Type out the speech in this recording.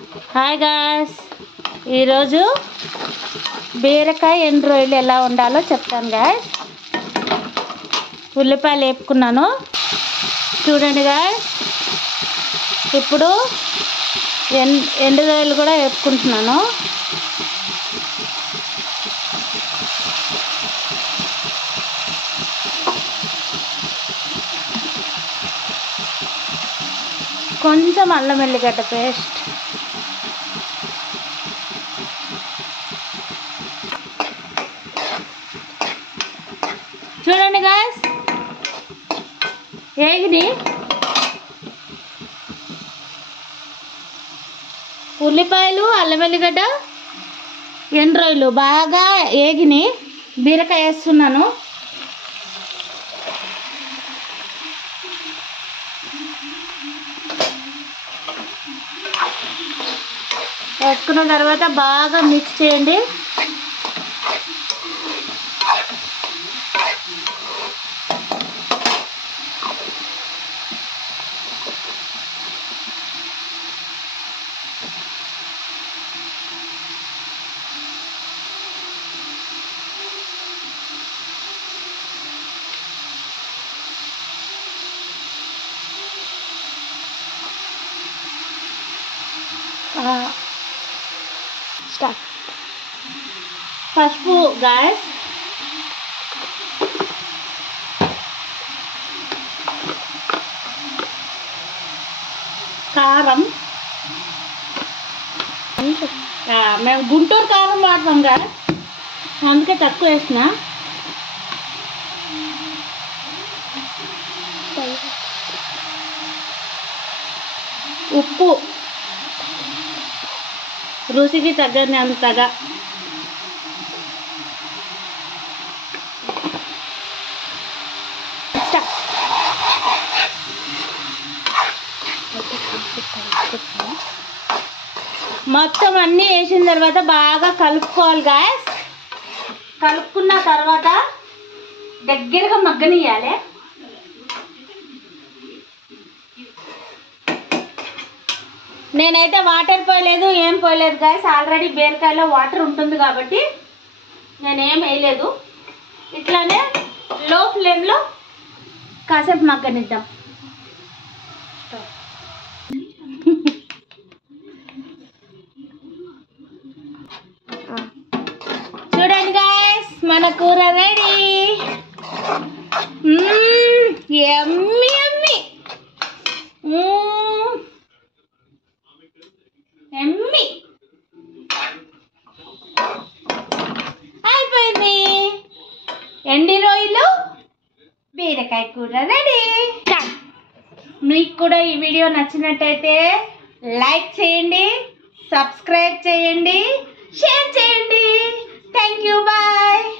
Hi guys, ఈరోజు బీరకాయ ఎండు రొయ్యలు ఎలా వండాలో చెప్తాను గాయ్స్. ఉల్లిపాయలు వేపుకున్నాను చూడండి గాయ్స్. ఇప్పుడు ఎండు రొయ్యలు కూడా వేపుకుంటున్నాను. కొంచెం అల్లం వెల్లిగడ్డ పేస్ట్, చూడండి గాయ్స్. ఏగిని ఉల్లిపాయలు, అల్లం వెల్లిగడ్డ, ఎండు రొయ్యలు బాగా ఏగిని బీరకాయ వేస్తున్నాను. వేసుకున్న తర్వాత బాగా మిక్స్ చేయండి. స్టార్ట్. పసుపు గాయ్స్, కారం, మేము గుంటూరు కారం వాడతాం గాయ్స్, అందుకే తక్కువ వేసిన. ఉప్పు రుచికి తగ్గనంతగా, మొత్తం అన్నీ వేసిన తర్వాత బాగా కలుపుకోవాలి గాయస్. కలుపుకున్న తర్వాత దగ్గరగా మగ్గనియాలి. నేనైతే వాటర్ పోయలేదు, ఏం పోయలేదు గాయస్. ఆల్రెడీ బీరకాయలో వాటర్ ఉంటుంది కాబట్టి నేనేం వేయలేదు. ఇట్లానే లో ఫ్లేమ్లో కాసేపు మగ్గనిద్దాం. చూడండి గాయస్, మన కూర రెడీ. యమ్మీ యమ్మీ యమ్మీ అయిపోయింది. ఎండి రొయ్యలు బీరకాయ కూర రెడీ. మీకు కూడా ఈ వీడియో నచ్చినట్టయితే లైక్ చేయండి, సబ్స్క్రైబ్ చేయండి, షేర్ చేయండి. Thank you, bye.